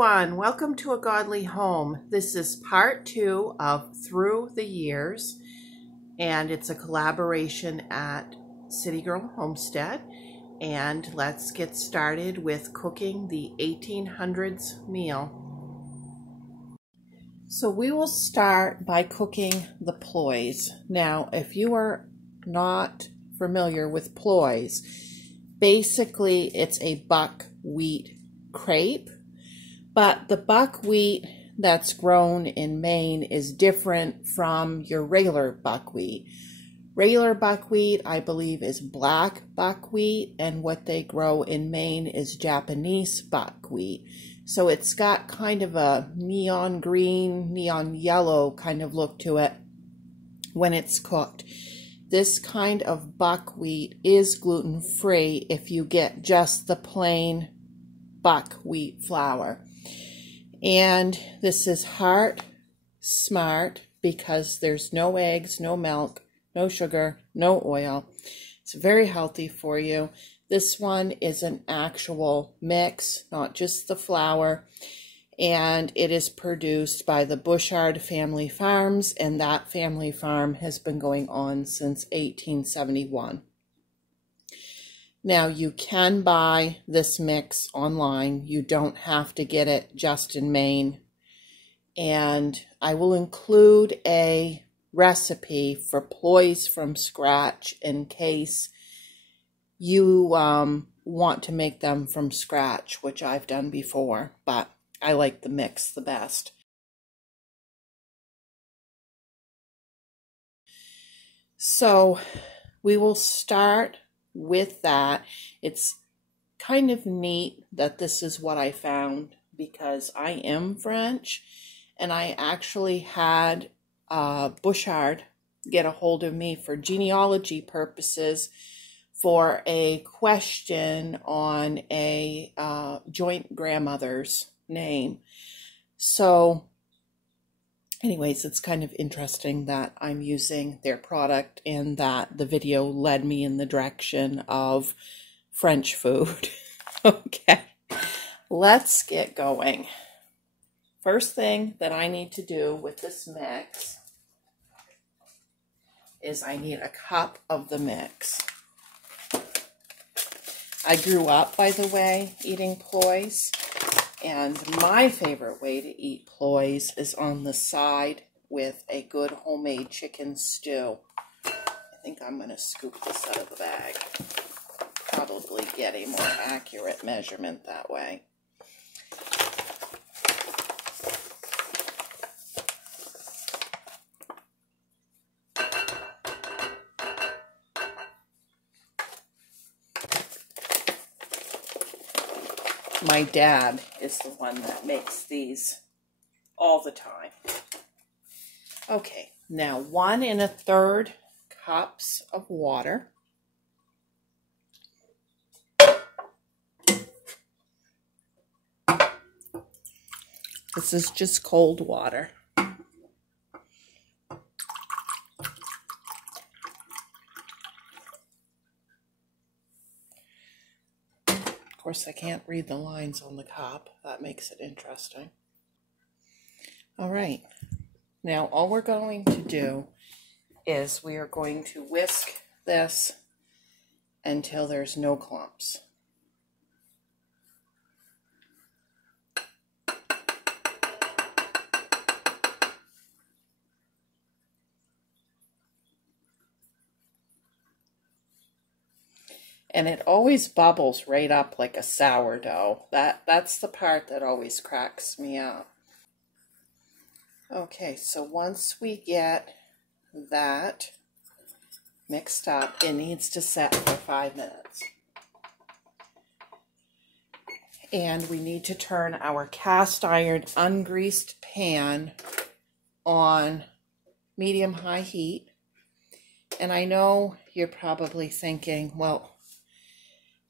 everyone, welcome to A Godly Home. This is part 2 of Through the Years, and it's a collaboration at City Girl Homestead. And let's get started with cooking the 1800s meal. So we will start by cooking the ployes. Now, if you are not familiar with ployes, basically it's a buckwheat crepe. But the buckwheat that's grown in Maine is different from your regular buckwheat. Regular buckwheat, I believe, is black buckwheat, and what they grow in Maine is Japanese buckwheat. So it's got kind of a neon green, neon yellow kind of look to it when it's cooked. This kind of buckwheat is gluten-free if you get just the plain buckwheat flour. And this is heart smart because there's no eggs, no milk, no sugar, no oil. It's very healthy for you. This one is an actual mix, not just the flour. And it is produced by the Bushard family farms, and that family farm has been going on since 1871. Now, you can buy this mix online. You don't have to get it just in Maine. And I will include a recipe for ployes from scratch in case you want to make them from scratch, which I've done before, but I like the mix the best. So we will start with that. It's kind of neat that this is what I found because I am French, and I actually had Bushard get a hold of me for genealogy purposes for a question on a joint grandmother's name. So anyways, it's kind of interesting that I'm using their product and that the video led me in the direction of French food. Okay, let's get going. First thing that I need to do with this mix is I need a cup of the mix. I grew up, by the way, eating ployes. And my favorite way to eat ployes is on the side with a good homemade chicken stew. I think I'm going to scoop this out of the bag. Probably get a more accurate measurement that way. My dad is the one that makes these all the time. Okay, now 1 1/3 cups of water. This is just cold water. Of course, I can't read the lines on the cup. That makes it interesting. All right. Now, all we're going to do is we are going to whisk this until there's no clumps. And it always bubbles right up like a sourdough. That's the part that always cracks me up. Okay, so once we get that mixed up, it needs to set for 5 minutes. And we need to turn our cast iron ungreased pan on medium-high heat. And I know you're probably thinking, well,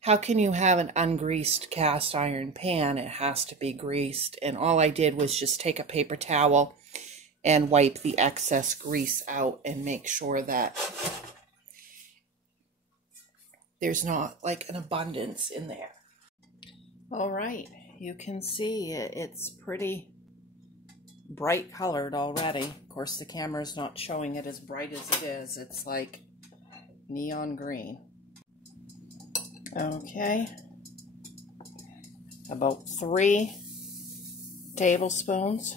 how can you have an ungreased cast iron pan? It has to be greased. And all I did was just take a paper towel and wipe the excess grease out and make sure that there's not like an abundance in there. All right, you can see it's pretty bright colored already. Of course, the camera's not showing it as bright as it is. It's like neon green. Okay. About 3 tablespoons.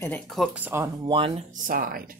And it cooks on one side.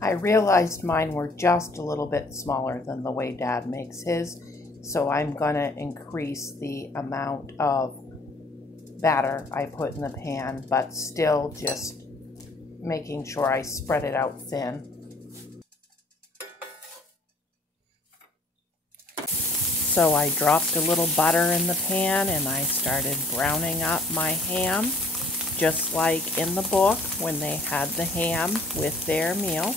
I realized mine were just a little bit smaller than the way Dad makes his, so I'm gonna increase the amount of batter I put in the pan, but still just making sure I spread it out thin. So I dropped a little butter in the pan and I started browning up my ham, just like in the book when they had the ham with their meal.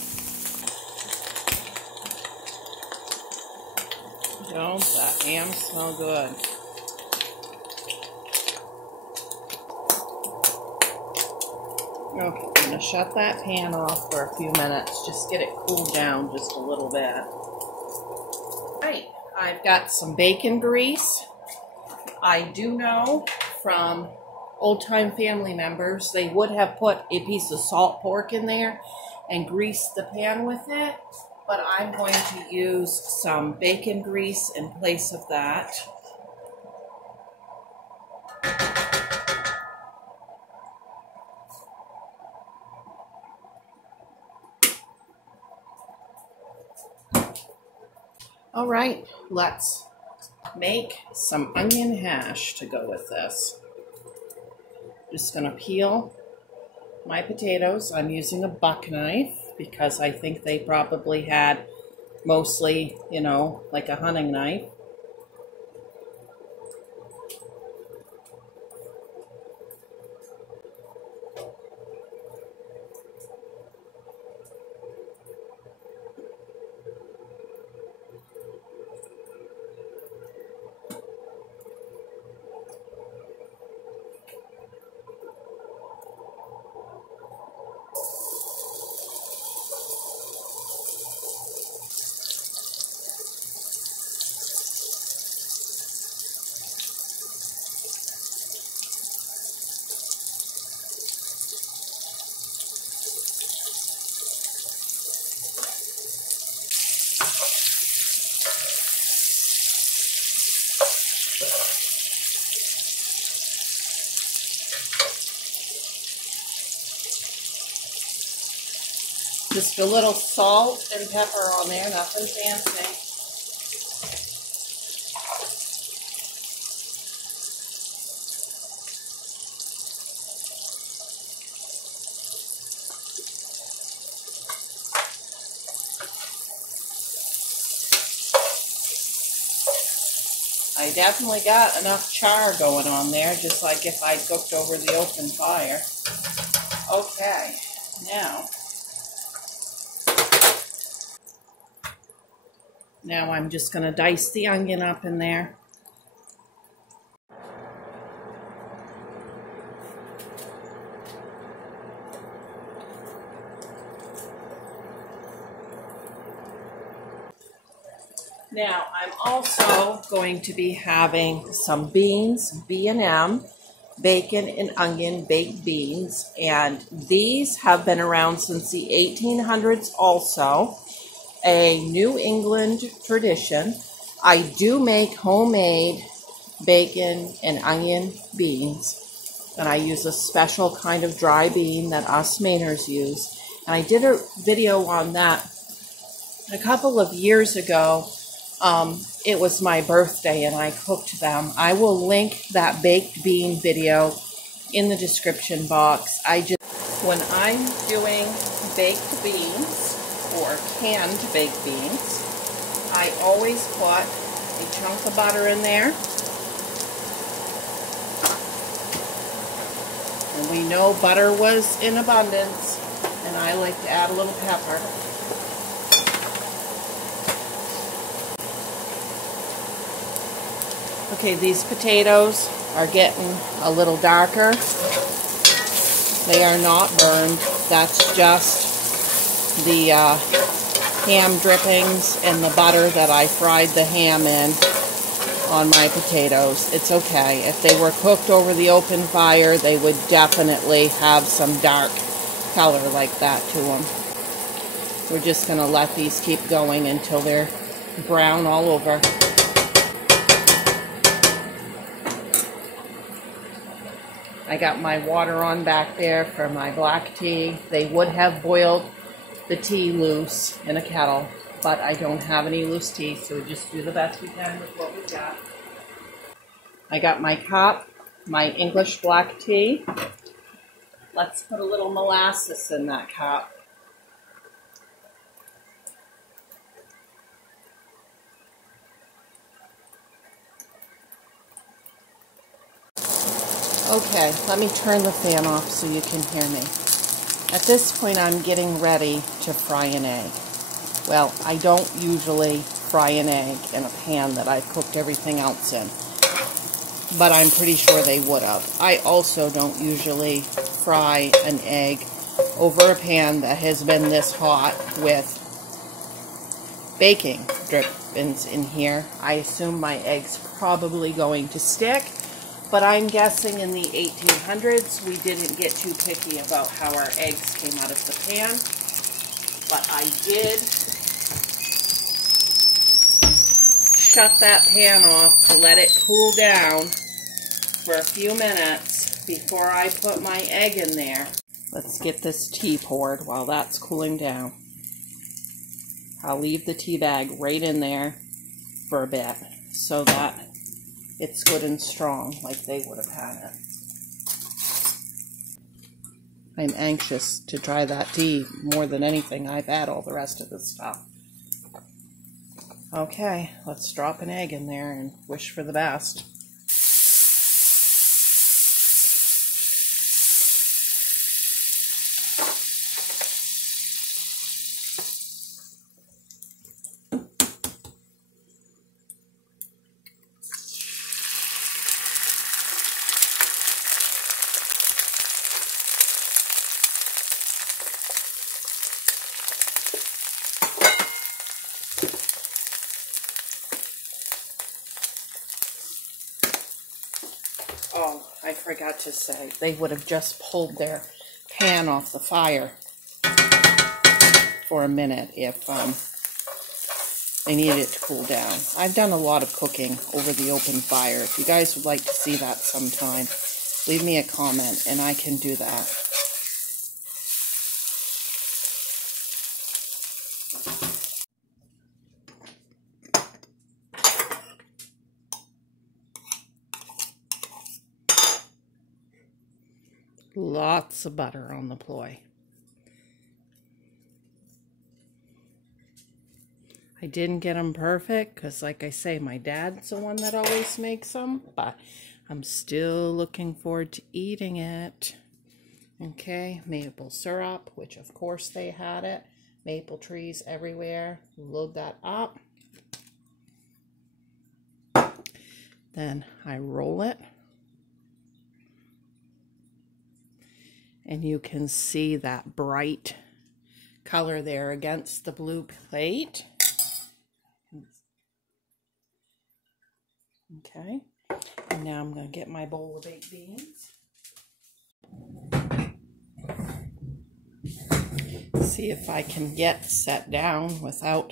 Don't that ham smell good? Okay, I'm going to shut that pan off for a few minutes, just get it cooled down just a little bit. Right, I've got some bacon grease. I do know from old-time family members they would have put a piece of salt pork in there and greased the pan with it, but I'm going to use some bacon grease in place of that. All right, let's make some onion hash to go with this. Just gonna peel my potatoes. I'm using a buck knife because I think they probably had mostly, you know, like a hunting knife. Just a little salt and pepper on there, nothing fancy. I definitely got enough char going on there, just like if I cooked over the open fire. Okay, now I'm just going to dice the onion up in there. Now, I'm also going to be having some beans, B&M, bacon and onion baked beans, and these have been around since the 1800s also, a New England tradition. I do make homemade bacon and onion beans, and I use a special kind of dry bean that us Mainers use, and I did a video on that a couple of years ago. It was my birthday and I cooked them. I will link that baked bean video in the description box. When I'm doing baked beans or canned baked beans, I always put a chunk of butter in there. And we know butter was in abundance, and I like to add a little pepper. Okay, these potatoes are getting a little darker. They are not burned. That's just the ham drippings and the butter that I fried the ham in on my potatoes. It's okay. If they were cooked over the open fire, they would definitely have some dark color like that to them. We're just going to let these keep going until they're brown all over. I got my water on back there for my black tea. They would have boiled the tea loose in a kettle, but I don't have any loose tea, so we just do the best we can with what we got. I got my cup, my English black tea. Let's put a little molasses in that cup. Okay, let me turn the fan off so you can hear me. At this point, I'm getting ready to fry an egg. Well, I don't usually fry an egg in a pan that I've cooked everything else in, but I'm pretty sure they would have. I also don't usually fry an egg over a pan that has been this hot with baking drippings in here. I assume my egg's probably going to stick. But I'm guessing in the 1800s, we didn't get too picky about how our eggs came out of the pan. But I did shut that pan off to let it cool down for a few minutes before I put my egg in there. Let's get this tea poured while that's cooling down. I'll leave the tea bag right in there for a bit so that it's good and strong like they would have had it. I'm anxious to try that tea more than anything. I've had all the rest of the stuff. Okay, let's drop an egg in there and wish for the best. Oh, I forgot to say, they would have just pulled their pan off the fire for a minute if they needed it to cool down. I've done a lot of cooking over the open fire. If you guys would like to see that sometime, leave me a comment and I can do that. Lots of butter on the ploy. I didn't get them perfect because, like I say, my dad's the one that always makes them, but I'm still looking forward to eating it. Okay, maple syrup, which of course they had it. Maple trees everywhere. Load that up. Then I roll it. And you can see that bright color there against the blue plate. Okay, and now I'm going to get my bowl of baked beans. See if I can get set down without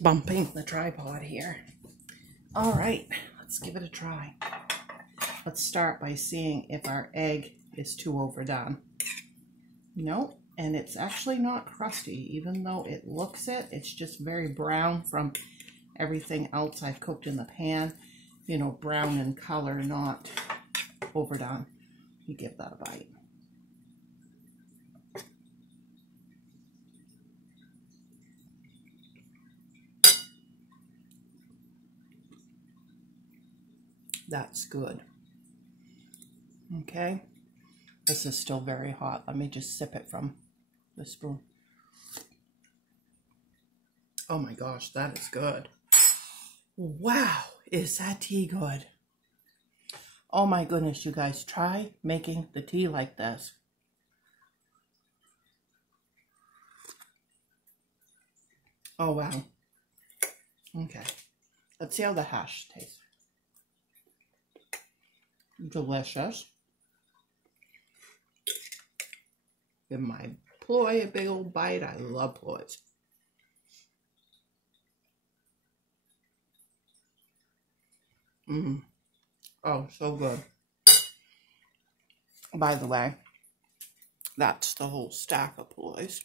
bumping the tripod here. All right, let's give it a try. Let's start by seeing if our egg is too overdone. Nope, and it's actually not crusty, even though it looks it. It's just very brown from everything else I've cooked in the pan. You know, brown in color, not overdone. You give that a bite. That's good. Okay, this is still very hot. Let me just sip it from the spoon. Oh my gosh, that is good. Wow, is that tea good? Oh my goodness, you guys, try making the tea like this. Oh wow. Okay, let's see how the hash tastes. Delicious. Give my ploy a big old bite. I love ploys. Oh, so good. By the way, that's the whole stack of ploys.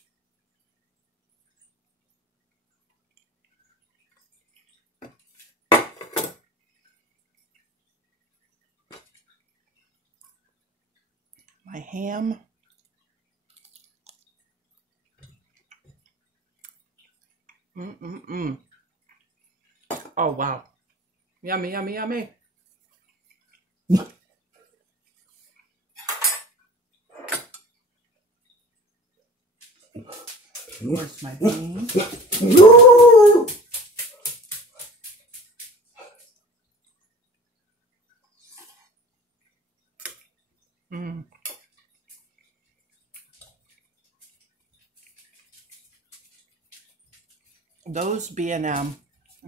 My ham. Oh, wow. Yummy, yummy, yummy. Where's my beans? Those B&M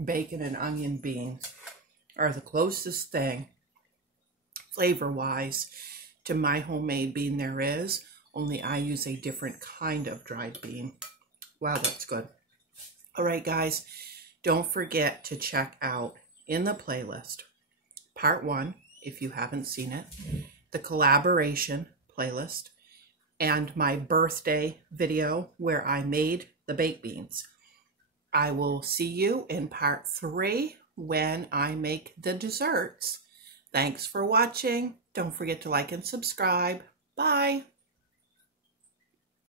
bacon and onion beans are the closest thing, flavor-wise, to my homemade bean there is, only I use a different kind of dried bean. Wow, that's good. All right, guys, don't forget to check out in the playlist, part 1, if you haven't seen it, the collaboration playlist, and my birthday video where I made the baked beans. I will see you in part 3 when I make the desserts. Thanks for watching. Don't forget to like and subscribe. Bye.